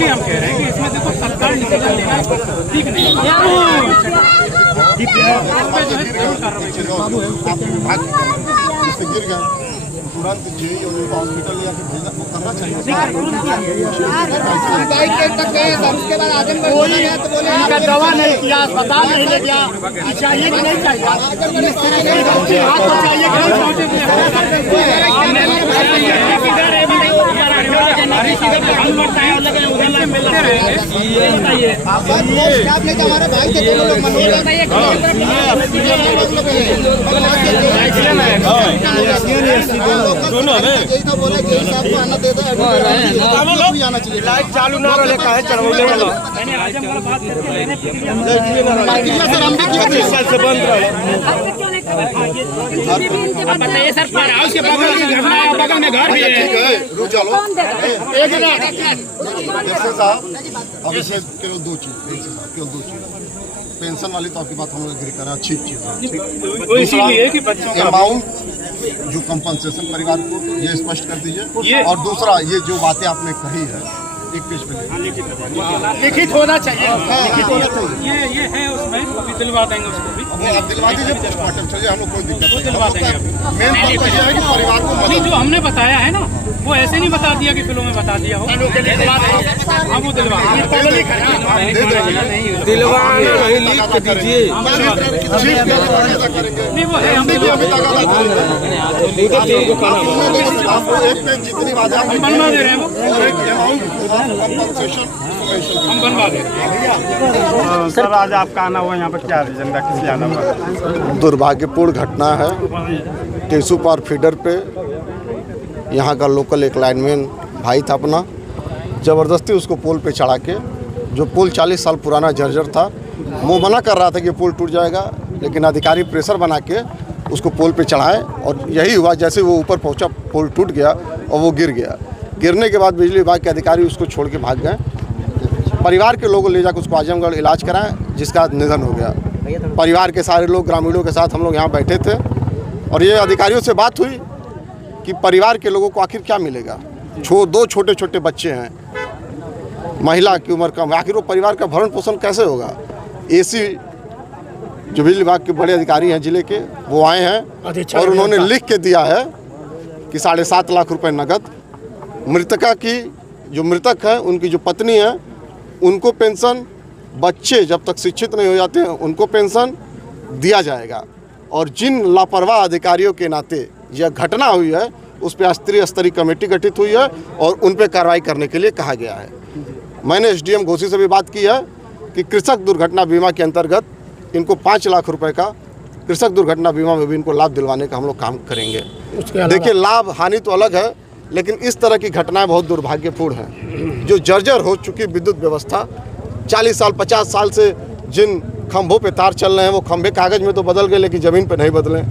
इसीलिए हम कह रहे हैं कि इसमें देखो सरकार डिसीजन लेना ठीक नहीं है, गिर गया तुरंत जेई और उनको हॉस्पिटल ले जाके भेजना वो करना चाहिए। उसके बाद आजमगढ़ बोला गया तो बोले दवा नहीं किया, अस्पताल नहीं ले गया, चाहिए कि नहीं चाहिए, हमारे भाई थे दोनों लोग दोनों बोले कि सबको आना दे दो, जाना चाहिए, लाइट चालू ना रहे काहे चढ़वले वाला सर हम भी किया से बंद रहे। बताइए सर, हाउस के बगल में घटना है, बगल में घर भी है, रुक चलो एक मिनट साहब। अब इसे केवल दो चीज पेंशन वाली तो आपकी बात हम लोग एग्री करें, अच्छी चीज है, इसीलिए कि बच्चों का अमाउंट जो कंपनसेशन परिवार को ये स्पष्ट कर दीजिए, और दूसरा ये जो बातें आपने कही है एक पेज पे लिखित होना चाहिए, लिखित होना चाहिए, ये है उसमें, अभी दिलवा देंगे उसको भी, आप दिलवा दीजिए, पोस्टमार्टम चलिए, हम लोग कोई दिक्कत नहीं, दिलवा देंगे। मेन बात तो ये है कि परिवार को नहीं, जो हमने बताया है ना वो ऐसे नहीं बता दिया कि फिल्मों में बता दिया हो, हम वो दिलवा लिख के दीजिए, नहीं वो है, जितनी बात हम बनवा दे रहे हैं हम बनवा दे रहे हैं। सर आज आपका आना हुआ यहाँ पर क्या रीजन था, किस लिए आना हुआ? दुर्भाग्यपूर्ण घटना है, टेसू पार फीडर पे यहाँ का लोकल एक लाइनमैन भाई था अपना, ज़बरदस्ती उसको पोल पे चढ़ा के, जो पोल 40 साल पुराना जर्जर था, वो मना कर रहा था कि पोल टूट जाएगा, लेकिन अधिकारी प्रेशर बना के उसको पोल पे चढ़ाए और यही हुआ, जैसे वो ऊपर पहुंचा पोल टूट गया और वो गिर गया। गिरने के बाद बिजली विभाग के अधिकारी उसको छोड़ के भाग गए, परिवार के लोग ले जाकर उसको आजमगढ़ इलाज कराएं, जिसका निधन हो गया। परिवार के सारे लोग ग्रामीणों के साथ हम लोग यहाँ बैठे थे और ये अधिकारियों से बात हुई कि परिवार के लोगों को आखिर क्या मिलेगा, दो छोटे छोटे बच्चे हैं, महिला की उम्र कम, आखिर वो परिवार का भरण पोषण कैसे होगा। एसी जो बिजली विभाग के बड़े अधिकारी हैं जिले के, वो आए हैं और उन्होंने लिख के दिया है कि 7.5 लाख रुपए नगद, मृतका की जो मृतक है उनकी जो पत्नी है उनको पेंशन, बच्चे जब तक शिक्षित नहीं हो जाते हैं उनको पेंशन दिया जाएगा, और जिन लापरवाह अधिकारियों के नाते यह घटना हुई है उस पर स्तरीय कमेटी गठित हुई है और उन पर कार्रवाई करने के लिए कहा गया है। मैंने एसडीएम घोसी से भी बात की है कि कृषक दुर्घटना बीमा के अंतर्गत इनको 5 लाख रुपए का कृषक दुर्घटना बीमा में भी इनको लाभ दिलवाने का हम लोग काम करेंगे। देखिए, लाभ हानि तो अलग है, लेकिन इस तरह की घटनाएं बहुत दुर्भाग्यपूर्ण हैं। जो जर्जर हो चुकी विद्युत व्यवस्था, 40 साल 50 साल से जिन खंभों पे तार चल रहे हैं वो खंभे कागज़ में तो बदल गए लेकिन ज़मीन पे नहीं बदले,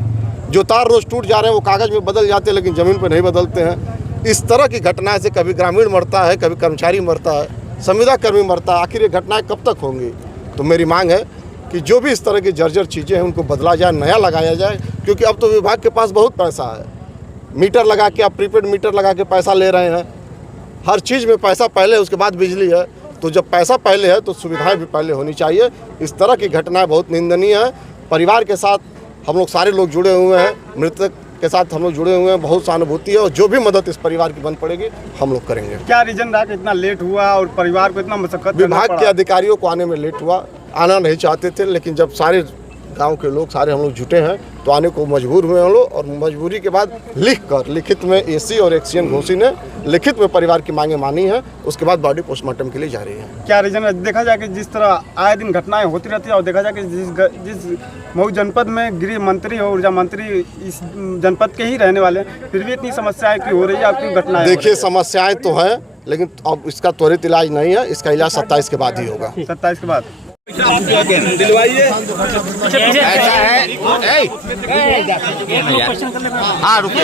जो तार रोज़ टूट जा रहे हैं वो कागज़ में बदल जाते हैं लेकिन ज़मीन पे नहीं बदलते हैं। इस तरह की घटनाएं से कभी ग्रामीण मरता है, कभी कर्मचारी मरता है, संविदा कर्मी मरता है। आखिर ये घटनाएं कब तक होंगी? तो मेरी मांग है कि जो भी इस तरह की जर्जर चीज़ें हैं उनको बदला जाए, नया लगाया जाए, क्योंकि अब तो विभाग के पास बहुत पैसा है। मीटर लगा के, आप प्रीपेड मीटर लगा के पैसा ले रहे हैं, हर चीज़ में पैसा पहले उसके बाद बिजली है, तो जब पैसा पहले है तो सुविधाएं भी पहले होनी चाहिए। इस तरह की घटनाएं बहुत निंदनीय है। परिवार के साथ हम लोग सारे लोग जुड़े हुए हैं, मृतक के साथ हम लोग जुड़े हुए हैं, बहुत सहानुभूति है और जो भी मदद इस परिवार की बन पड़ेगी हम लोग करेंगे। क्या रीजन रहा कि इतना लेट हुआ और परिवार को इतना मशक्कत? विभाग के अधिकारियों को आने में लेट हुआ, आना नहीं चाहते थे, लेकिन जब सारे गांव के लोग सारे हम लोग जुटे हैं तो आने को मजबूर हुए हम लोग, और मजबूरी के बाद लिखित में एसी और एक्सीएन घोसी ने लिखित में परिवार की मांगे मानी है। उसके बाद बॉडी पोस्टमार्टम के लिए जा रही है। क्या रीजन है? देखा जाए कि जिस तरह आए दिन घटनाएं होती रहती है और देखा जाए कि जिस मऊ जनपद में गृह मंत्री और ऊर्जा मंत्री इस जनपद के ही रहने वाले, फिर भी इतनी समस्याएं क्यों हो रही है? आपकी घटनाएं देखिए, समस्याएं तो हैं, लेकिन अब इसका त्वरित इलाज नहीं है, इसका इलाज 27 के बाद ही होगा। 27 के बाद दिलवाइए। ऐसा है, हाँ रुकिए।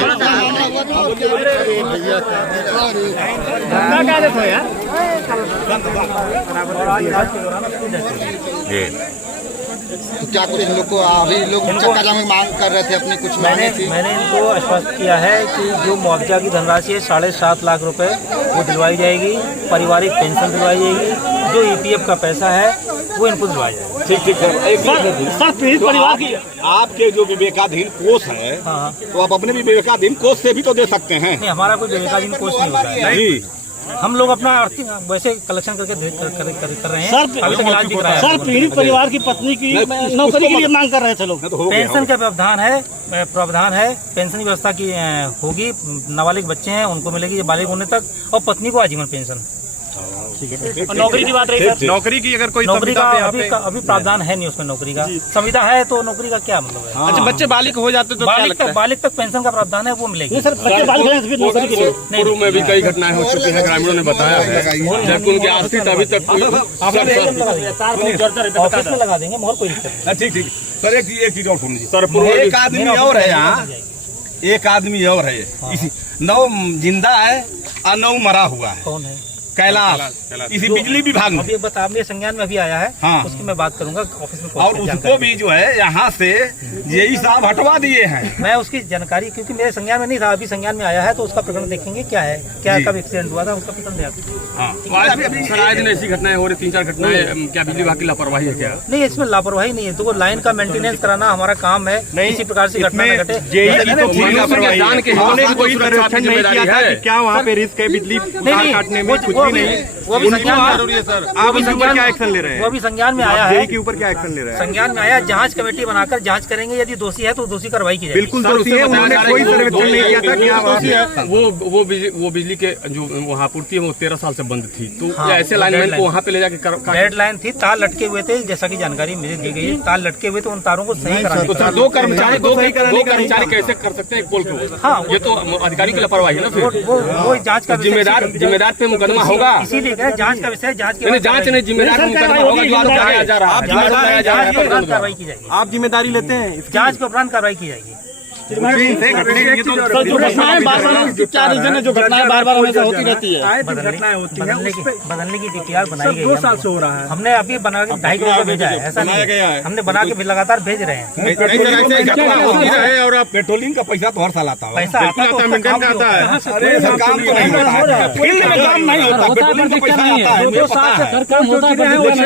तो क्या कुछ इन लोग को अभी लोग चक्का जाम में मांग कर रहे थे अपनी कुछ मांगे थी? मैंने इनको आश्वस्त किया है कि जो मुआवजा की धनराशि है 7.5 लाख रुपए वो दिलवाई जाएगी, पारिवारिक पेंशन दिलवाई जाएगी, जो EPF का पैसा है वो इनको दिलवाया जाएगा। ठीक है। सर पीड़ित परिवार की आपके जो विवेकाधीन कोष है, हाँ, तो आप अपने भी विवेकाधीन कोष से भी तो दे सकते हैं। नहीं, हमारा कोई विवेकाधीन कोष नहीं होता है जी, हम लोग अपना आर्थिक वैसे कलेक्शन करके कर रहे हैं। अभी तक इलाज दिख रहा है। सर पीड़ित परिवार की पत्नी की नौकरी के लिए मांग कर रहे थे लोग। पेंशन का प्रावधान है पेंशन की व्यवस्था की होगी। नाबालिग बच्चे हैं उनको मिलेगी बालिग होने तक, और पत्नी को आजीवन पेंशन। और नौकरी की बात रही सर, नौकरी की अगर कोई नौकरी का अभी प्रावधान है नहीं उसमें। नौकरी का संविदा है तो नौकरी का क्या मतलब है? अच्छा, बच्चे बालिग हो जाते तो बालिग तक पेंशन का प्रावधान है वो मिलेगी। सर बच्चे बालिग हैं फिर नौकरी के लिए पूर्व में भी कई घटनाएं हो चुकी हैं, ग्रामीणों ने बताया है, जबकि उनके आश्रित अभी तक ऑफिस में लगा देंगे, मोहर कोई दिक्कत नहीं। ठीक। सर एक चीज और सुन लीजिए सर, एक आदमी और है यहाँ, एक आदमी और है, 9 जिंदा है और 9 मरा हुआ है। कौन है? कैलाश, इसी बिजली विभाग में। अभी बता मेरे संज्ञान में अभी आया है। हाँ। उसकी मैं बात करूंगा ऑफिस में। और उसको भी जो है यहाँ से यही साहब हटवा दिए हैं। मैं उसकी जानकारी, क्योंकि मेरे संज्ञान में नहीं था, अभी संज्ञान में आया है तो उसका प्रकरण देखेंगे क्या है, क्या कब एक्सीडेंट हुआ था उसका प्रकरण दिया। आए दिन ऐसी घटनाएं हो रही, 3-4 घटनाएं, क्या बिजली विभाग की लापरवाही है क्या? नहीं, इसमें लापरवाही नहीं है, तो वो लाइन का मेंटेनेंस कराना हमारा काम है। इसी प्रकार से घटना न घटे। क्या वहाँ पे रिस्क है बिजली काटने में? कुछ भी नहीं, वो भी संज्ञान जरूरी है सर। आप इनके ऊपर क्या एक्शन ले रहे हैं? वो भी संज्ञान में आया है। के ऊपर क्या एक्शन ले रहे हैं? संज्ञान में आया, जांच कमेटी बनाकर जांच करेंगे, यदि दोषी है तो दोषी कार्रवाई की जाएगी। बिल्कुल दोषी है, उन्होंने कोई सर्वेक्षण नहीं किया था। क्या वो बिजली के जो वहाँ आपूर्ति है वो 13 साल से बंद थी, तो ऐसे लाइनमैन को वहाँ पे ले जाके डेड लाइन थी, तार लटके हुए थे, जैसा की जानकारी मुझे दी गई है, तार लटके हुए थे, उन तारों को सही कराने। दो कर्मचारी कैसे कर सकते हैं एक पोल के ऊपर? हाँ, ये तो अधिकारी की लापरवाही है ना। फिर वो जांच का जिम्मेदार पे मुकदमा होगा, इसीलिए जांच का विषय, जांच नहीं जिम्मेदार पे मुकदमा होगा जो आरोप लगाया जा रहा है। कार्रवाई की जाएगी। आप जिम्मेदारी लेते हैं, जांच के उपरांत कार्रवाई की जाएगी। जो घटनाएं बार बार हमेशा होती रहती है, बदलने की DPR बनाई गई है। 2 साल से हो रहा है। हमने अभी बना के 2.5 करोड़ का भेजा है, ऐसा नहीं है, हमने बना के लगातार भेज रहे हैं। और पेट्रोलिंग का पैसा तो हर साल आता है, पैसा आता है, काम तो नहीं होता है, फील्ड में काम नहीं होता, पेट्रोलिंग का पैसा आता है, 2 साल से काम होता है,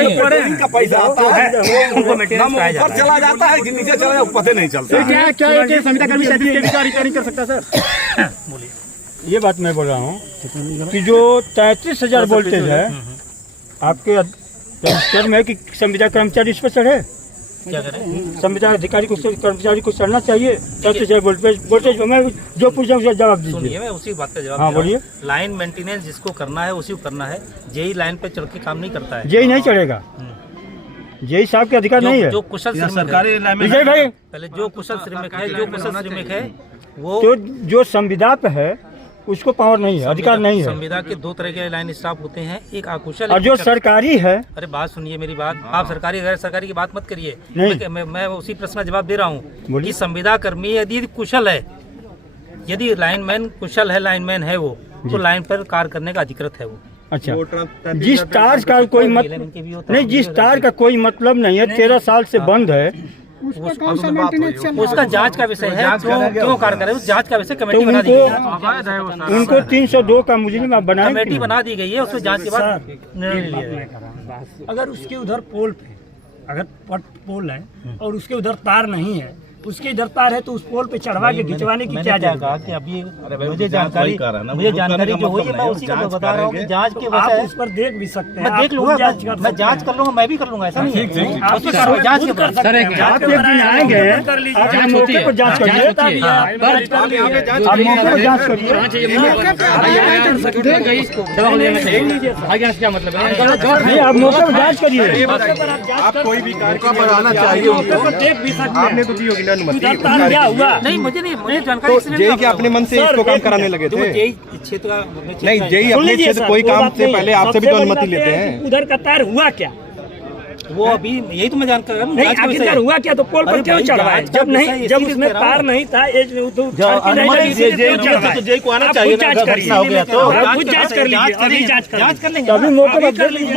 पेट्रोलिंग का पैसा आता है, उनको मेंटेनेंस कराया जाता है। चला जाता है कि नीचे चला जाए पता नहीं चलता। क्या संविदा कर्मी रिपेयरिंग कर सकता है सर? ये बात मैं बोल रहा हूँ कि जो 33,000 वोल्टेज है आपके रजिस्टर में कि संविदा कर्मचारी इस पर चढ़े, क्या करें? संविदा अधिकारी को कर्मचारी को चढ़ना चाहिए 33,000 वोल्टेज। मैं जो पूछा उसका जवाब दीजिए। सुनिए, मैं उसी बात का जवाब। हाँ बोलिए। लाइन मेंटेनेंस जिसको करना है उसी को करना है। जेई लाइन पे चढ़ के काम नहीं करता है। जेई नहीं चढ़ेगा, जेई साहब के अधिकार नहीं है। जो कुशल सरकारी विजय भाई, पहले जो कुशल श्रमिक है वो तो जो संविदा पे है उसको पावर नहीं है, अधिकार नहीं है। संविदा के 2 तरह के लाइन स्टाफ होते हैं, एक अकुशल और जो सरकारी है। अरे बात सुनिए मेरी बात, आप सरकारी गैर सरकारी की बात मत करिए। नहीं। मैं उसी प्रश्न का जवाब दे रहा हूँ कि संविदा कर्मी यदि कुशल है, यदि लाइनमैन कुशल है, लाइनमैन है वो, तो लाइन पर कार्य करने का अधिकृत है वो। अच्छा, जिस तार का कोई मतलब नहीं, जिस तार का कोई मतलब नहीं है, 13 साल से बंद है, उसका जांच का विषय है, क्यों कार्य करे उस जांच का विषय कमेटी बना दी गई है। उनको 302 का मुजरिम आप बनाए, कमेटी बना दी गई है, उसमें जांच के बाद निर्णय लिया जाएगा। अगर उसके उधर पोल पे, अगर पोल है और उसके उधर तार नहीं है, उसके इधर तार है, तो उस पोल पे चढ़वा के खिंचवाने की क्या जाएगा? कि अभी मुझे जानकारी जो हुई है मैं उसी को बता रहा हूँ कि जांच के आप विषय उस पर देख भी सकते हैं, मैं देख लूंगा, मैं जांच कर लूंगा, मैं भी कर लूंगा, ऐसा नहीं है। आप जांच के आप एक दिन आएंगे, आप मौके पर जांच करिए, आप मौके पर जांच करिए। क्या मतलब है? नहीं, आप मौके पर जांच करिए। आप कोई भी मौका पर आना चाहिए, देख भी सकते आपने तो दी होगी ना अनुमति। क्या हुआ? नहीं, मुझे जानकारी जेई के अपने मन से इसको काम कराने लगे थे? क्षेत्र का नहीं, जेई अपने क्षेत्र कोई काम से पहले आपसे भी तो अनुमति लेते हैं। उधर का तार हुआ क्या? वो अभी यही तो मैं जानकर नहीं, आखिरकार हुआ क्या? तो पोल पर क्यों चढ़ा है? जब नहीं, जब उसमें तार नहीं था, जेई को आना चाहिए, जांच कर लीजिए, अभी जांच कर लीजिए, जांच कर लेंगे, अभी मौके पर कर लीजिए।